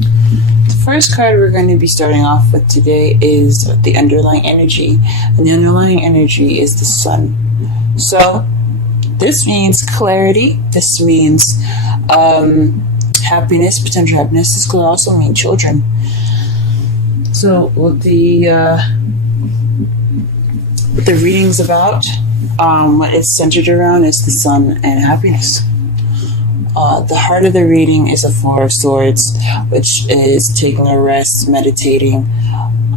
The first card we're going to be starting off with today is the underlying energy. And the underlying energy is the sun. So, this means clarity. This means happiness, potential happiness. This could also mean children. So, what the reading's about, what it's centered around is the sun and happiness. The heart of the reading is a Four of Swords, which is taking a rest, meditating,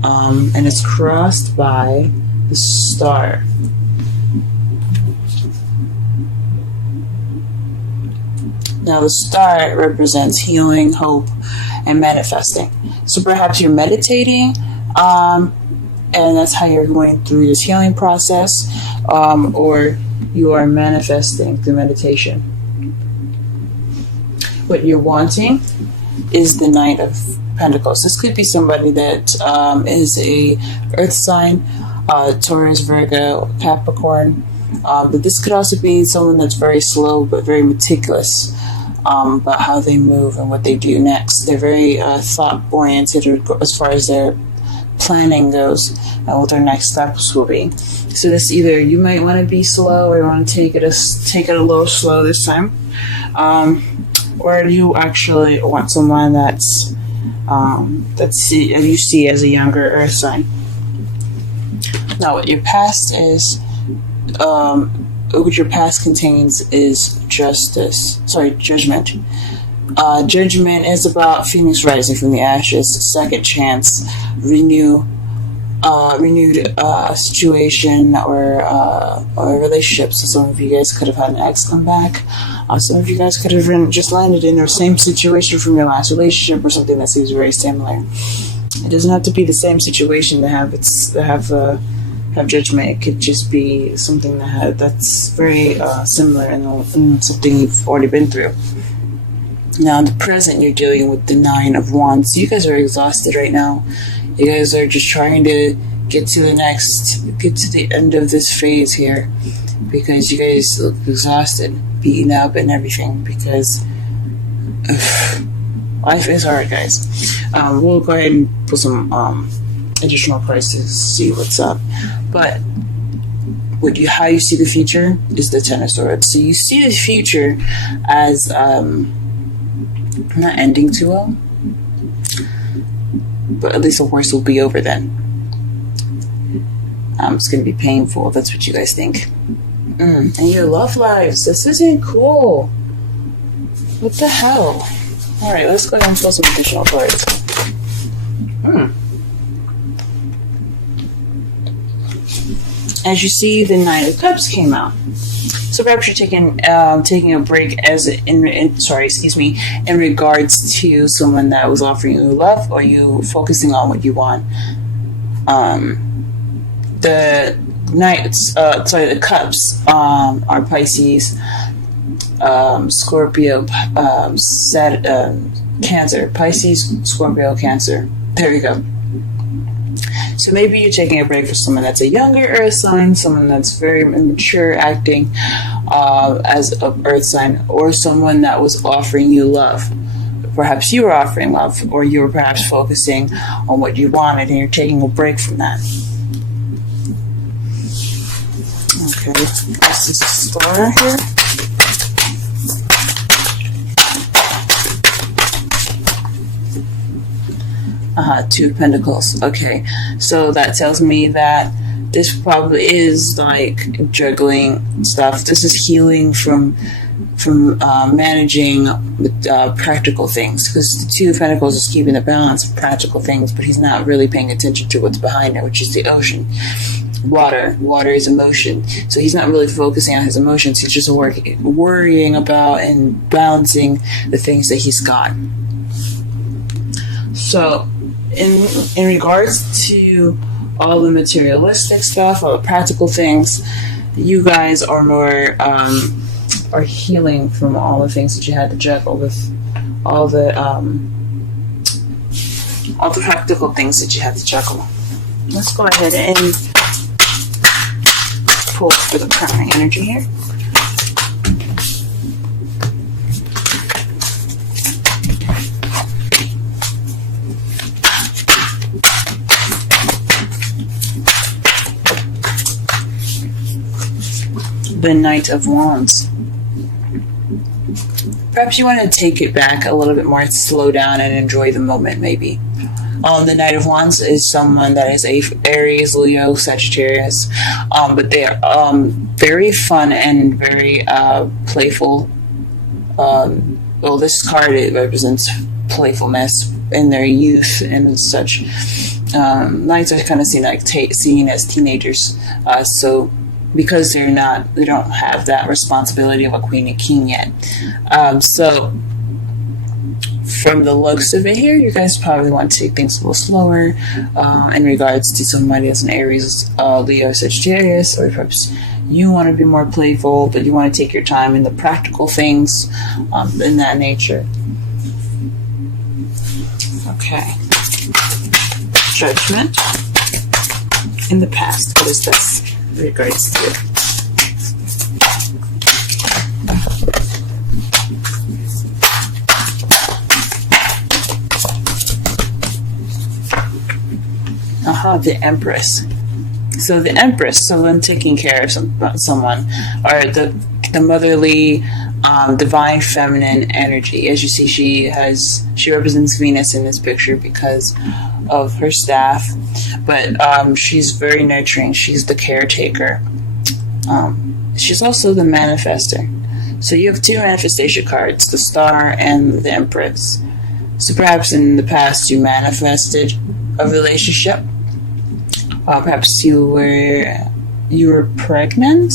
and it's crossed by the star. Now, the star represents healing, hope, and manifesting. So perhaps you're meditating, and that's how you're going through this healing process, or you are manifesting through meditation. What you're wanting is the Knight of Pentacles. This could be somebody that is a Earth sign, Taurus, Virgo, Capricorn, but this could also be someone that's very slow but very meticulous about how they move and what they do next. They're very thought-oriented as far as their planning goes and what their next steps will be. So this either you might want to be slow or you want to take it a little slow this time. Or do you actually want someone that's you see as a younger Earth sign? Now, what your past is, what your past contains is judgment. Judgment is about Phoenix rising from the ashes, second chance, renewed situation or a relationship. So some of you guys could have had an ex come back. Some of you guys could have just landed in the same situation from your last relationship or something that seems very similar. It doesn't have to be the same situation to have judgment. It could just be something that's very similar and something you've already been through. Now, in the present, you're dealing with the Nine of Wands. You guys are exhausted right now. You guys are just trying to get to the end of this phase here because you guys look exhausted, beaten up and everything because life is hard, guys. We'll go ahead and put some additional prices to see what's up. But how you see the future is the Ten of Swords. So you see the future as not ending too well, but at least the worst will be over then. It's going to be painful. That's what you guys think. And your love lives. This isn't cool. What the hell? Alright, let's go ahead and pull some additional cards. As you see, the Nine of Cups came out. So perhaps you're taking a break in regards to someone that was offering you love, or you focusing on what you want. The Cups are Pisces, Scorpio, Cancer. Pisces, Scorpio, Cancer. There you go. So maybe you're taking a break for someone that's a younger Earth sign, someone that's very immature, acting as an Earth sign, or someone that was offering you love. Perhaps you were offering love, or you were perhaps focusing on what you wanted and you're taking a break from that. Okay, this is a star here. Two of Pentacles. Okay, so that tells me that this probably is like juggling stuff. This is healing from managing practical things, because the Two of Pentacles is keeping the balance of practical things, but he's not really paying attention to what's behind it, which is the ocean. Water is emotion, so he's not really focusing on his emotions. He's just worrying about and balancing the things that he's got. So in regards to all the materialistic stuff, all the practical things, you guys are more are healing from all the things that you had to juggle with, all the practical things that you had to juggle. Let's go ahead and pull for the primary energy here. the Knight of Wands. Perhaps you want to take it back a little bit more, slow down and enjoy the moment, maybe. The Knight of Wands is someone that is a Aries, Leo, Sagittarius, but they are very fun and very playful. Well, this card, it represents playfulness in their youth and such. Knights are kind of seen as teenagers, so because they don't have that responsibility of a queen and king yet. So from the looks of it here, you guys probably want to take things a little slower in regards to somebody as an Aries, Leo, Sagittarius, or perhaps you want to be more playful, but you want to take your time in the practical things in that nature. Okay. Judgment in the past. What is this in regards to it? The Empress. So the Empress, so when taking care of someone, or the motherly, divine feminine energy. As you see, she represents Venus in this picture because of her staff, but she's very nurturing. She's the caretaker. She's also the manifester. So you have two manifestation cards, the Star and the Empress. So perhaps in the past you manifested a relationship. Perhaps you were pregnant.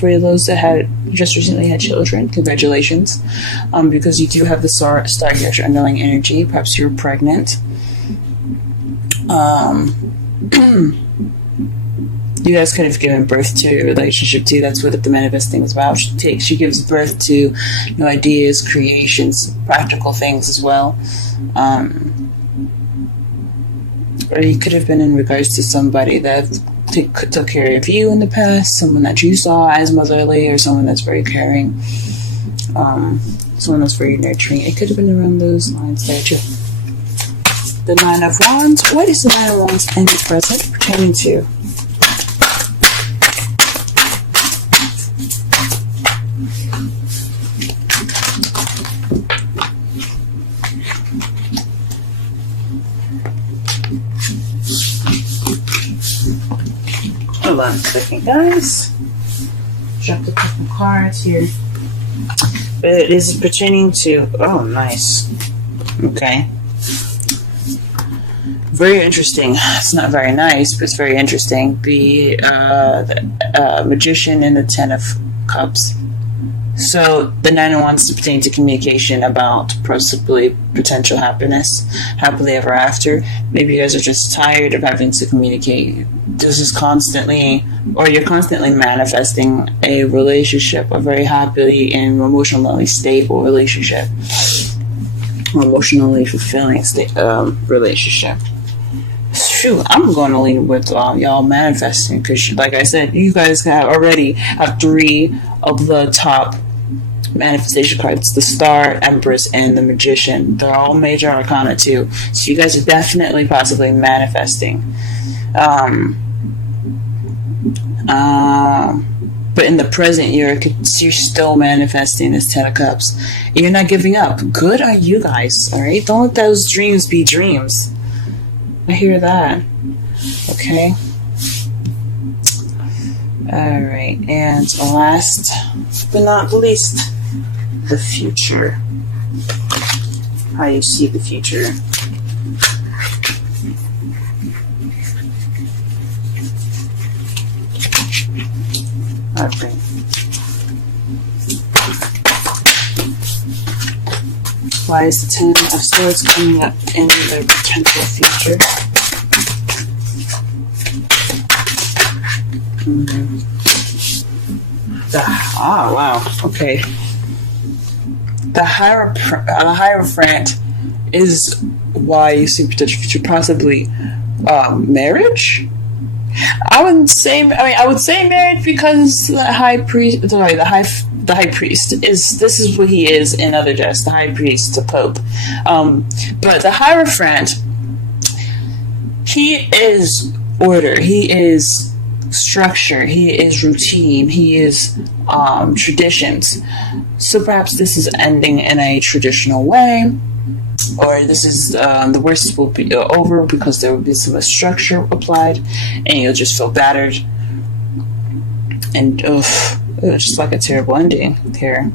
For those that had just recently had children, congratulations, because you do have the star here, your underlying energy. Perhaps you were pregnant. You guys could have given birth to a relationship too. That's what the manifesting is about. She gives birth to ideas, creations, practical things as well. Or you could have been in regards to somebody that took care of you in the past, someone that you saw as motherly, or someone that's very caring, someone that's very nurturing. It could have been around those lines there too. The Nine of Wands. What is the Nine of Wands in the present pertaining to? Hold on a second, guys. Dropped a couple cards here. But it is pertaining to... Oh, nice. Okay. Very interesting. It's not very nice, but it's very interesting. The Magician and the Ten of Cups. So the Nine of Wands pertain to communication about possibly potential happiness, happily ever after. Maybe you guys are just tired of having to communicate. This is constantly, or you're constantly manifesting a relationship, a very happily and emotionally stable relationship, emotionally fulfilling relationship. Shoot, I'm going to lean with y'all manifesting, because like I said, you guys already have three of the top manifestation cards: the Star, Empress, and the Magician. They're all major arcana too, so you guys are definitely possibly manifesting. But in the present, you're still manifesting this Ten of Cups. You're not giving up. Good on you guys. All right, don't let those dreams be dreams. I hear that. Okay. All right, and last but not least, the future. How you see the future. Okay. Why is the Ten of Swords coming up in their potential future? Oh, wow. Okay. The Hierophant is why you see potential future, possibly marriage. I would say marriage, because the high priest is what he is in other dress, the high priest, the Pope. But the Hierophant, he is order. He is structure. He is routine. He is traditions. So perhaps this is ending in a traditional way, or this is the worst will be over because there will be some structure applied, and you'll just feel battered. And it was just like a terrible ending here.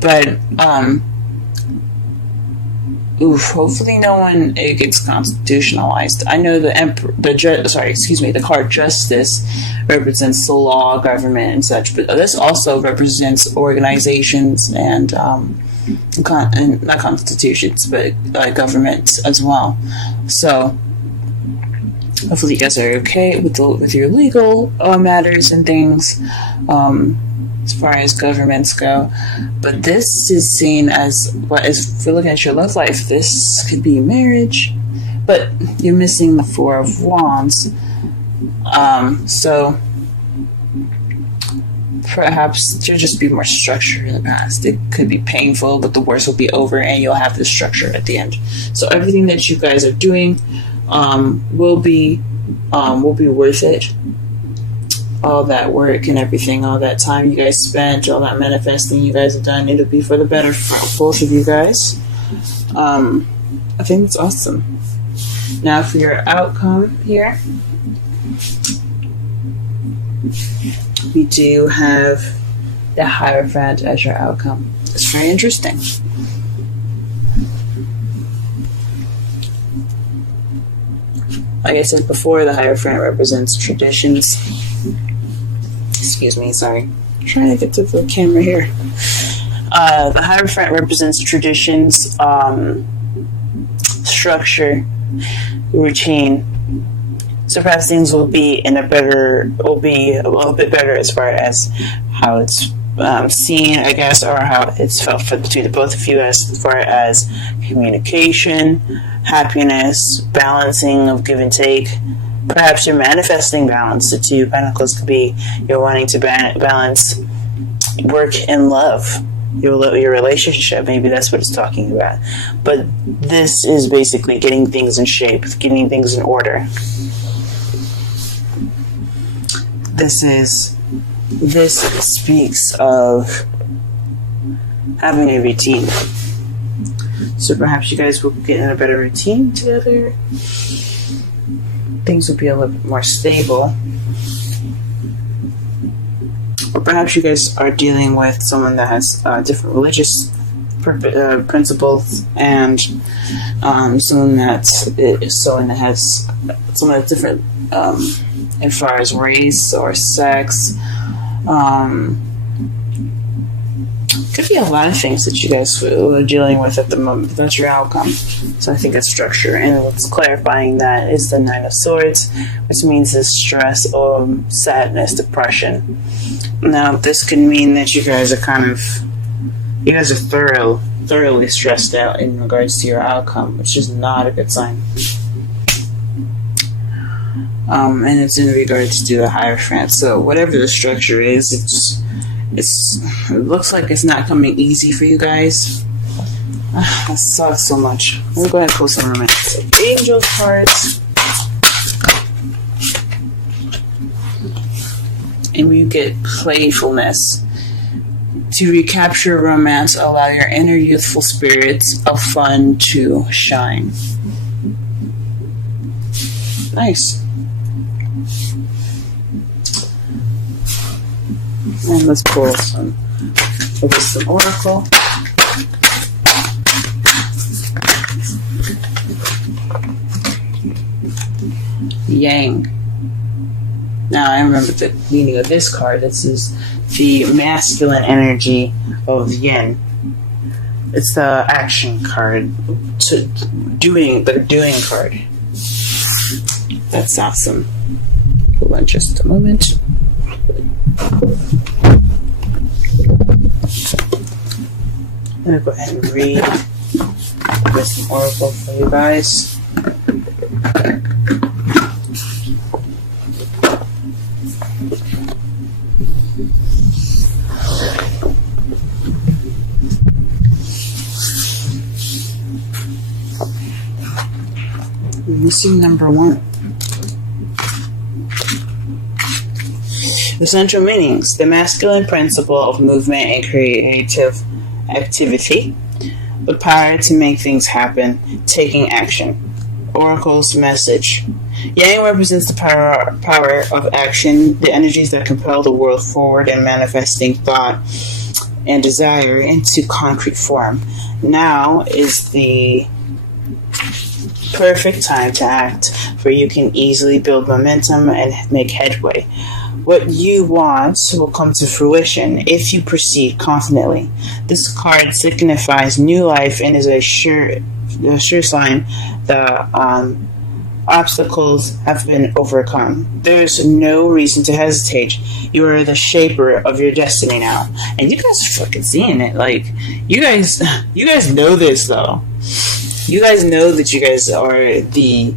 But hopefully no one gets constitutionalized. I know the card Justice represents the law, government, and such, but this also represents organizations and not constitutions, but governments as well. So hopefully you guys are okay with your legal matters and things as far as governments go. But this is seen as, if we're looking at your love life, this could be marriage, but you're missing the Four of Wands. So perhaps there'll just be more structure in the past. It could be painful, but the worst will be over and you'll have the structure at the end. So everything that you guys are doing will be worth it. All that work and everything, all that time you guys spent, all that manifesting you guys have done, it'll be for the better for both of you guys. I think it's awesome. Now for your outcome here, we do have the Hierophant as your outcome. It's very interesting. Like I said before, the Hierophant represents traditions. Excuse me, sorry. I'm trying to get to the camera here. The Hierophant represents traditions, structure, routine. So perhaps things will be a little bit better as far as how it's seen, I guess, or how it's felt between the both of you as far as communication, happiness, balancing of give and take. Perhaps you're manifesting balance. The Two of Pentacles could be you're wanting to balance work and love, your relationship. Maybe that's what it's talking about. But this is basically getting things in shape, getting things in order. This speaks of having a routine. So perhaps you guys will get in a better routine together. Things will be a little bit more stable. Or perhaps you guys are dealing with someone that has different religious principles, and someone that has someone that's different as far as race or sex. Could be a lot of things that you guys are dealing with at the moment. That's your outcome. So I think it's structure. And what's clarifying that is the Nine of Swords, which means the stress, sadness, depression. Now, this could mean that you guys are thoroughly stressed out in regards to your outcome, which is not a good sign. And it's in regards to the Hierophant. So whatever the structure is, it looks like it's not coming easy for you guys. That sucks so much. We'll go ahead and pull some romantic angel cards. And we get playfulness. To recapture romance, allow your inner youthful spirits of fun to shine. Nice. And let's pull some oracle. Yang. Now I remember the meaning of this card. This is the masculine energy of yin. It's the action card. The doing card. That's awesome. Hold on just a moment. I'm going to go ahead and read with some oracle for you guys. We're missing number 1. The central meanings: the masculine principle of movement and creative activity, the power to make things happen, taking action. Oracle's message: Yang represents the power of action, the energies that compel the world forward and manifesting thought and desire into concrete form. Now is the perfect time to act, for you can easily build momentum and make headway. What you want will come to fruition if you proceed confidently. This card signifies new life and is a sure sign that obstacles have been overcome. There's no reason to hesitate. You are the shaper of your destiny now. And you guys are fucking seeing it. Like, you guys know this though. You guys know that you guys are the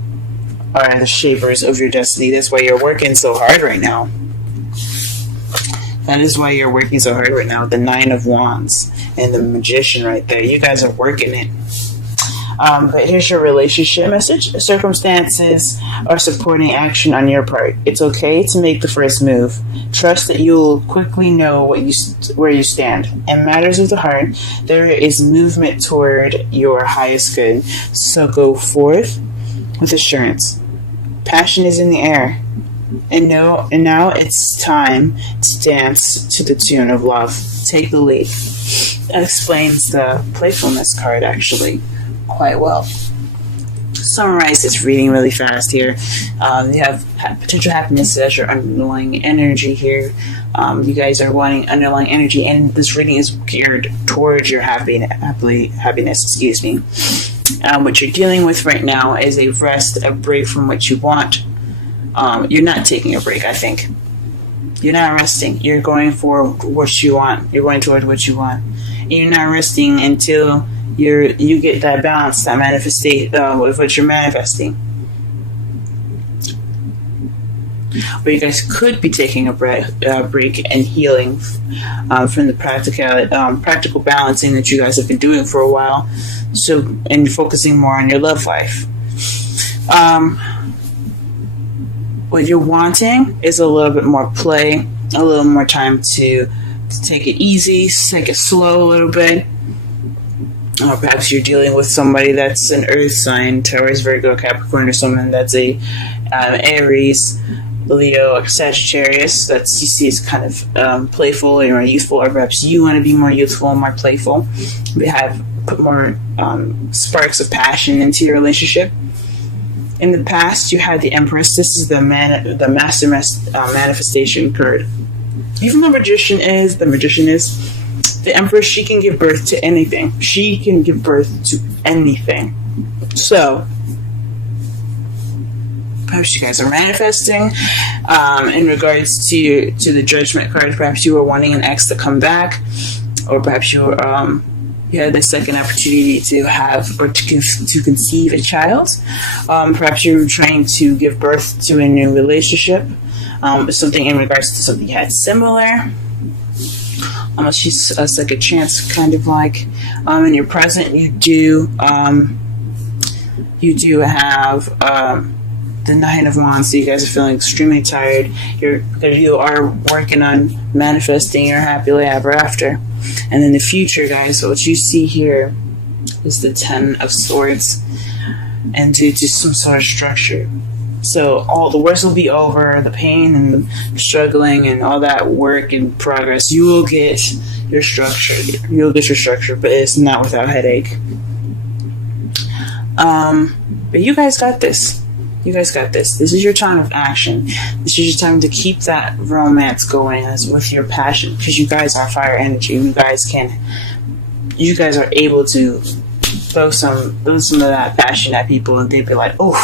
shapers of your destiny. That's why you're working so hard right now. That is why you're working so hard right now. The Nine of Wands and the Magician right there. You guys are working it. But here's your relationship message. Circumstances are supporting action on your part. It's okay to make the first move. Trust that you'll quickly know where you stand. In matters of the heart, there is movement toward your highest good. So go forth with assurance. Passion is in the air. And now it's time to dance to the tune of love. Take the lead. That explains the playfulness card actually quite well. Summarize this reading really fast here. You have potential happiness as your underlying energy here. You guys are wanting underlying energy, and this reading is geared towards your happiness. Excuse me. What you're dealing with right now is a rest, a break from what you want. You're not taking a break, I think. You're not resting. You're going for what you want. You're going toward what you want. You're not resting until you get that balance, that manifestation with what you're manifesting. But you guys could be taking a break and healing from the practical balancing that you guys have been doing for a while. And focusing more on your love life. What you're wanting is a little bit more play, a little more time to take it easy, take it slow a little bit. Or perhaps you're dealing with somebody that's an earth sign, Taurus, Virgo, Capricorn, or someone that's a Aries, Leo, Sagittarius. You see is kind of playful or youthful, or perhaps you want to be more youthful and more playful. Put more sparks of passion into your relationship. In the past, you had the Empress. This is the master manifestation card. Even the Magician is. The Empress, she can give birth to anything. She can give birth to anything. So, perhaps you guys are manifesting. In regards to the Judgment card, perhaps you were wanting an ex to come back. Or perhaps you had the second opportunity to have or to conceive a child. Perhaps you were trying to give birth to a new relationship. Something in regards to something you had similar. She's a second chance, kind of like in your present. You do have the Nine of Wands. So you guys are feeling extremely tired. You are working on manifesting your happily ever after. And in the future, guys, what you see here is the Ten of Swords, and due to some sort of structure. So all the worst will be over, the pain and the struggling and all that work and progress. You will get your structure. But it's not without headache. But you guys got this. This is your time of action. This is your time to keep that romance going with your passion, because you guys are fire energy. You guys are able to throw some of that passion at people, and they'd be like, oh,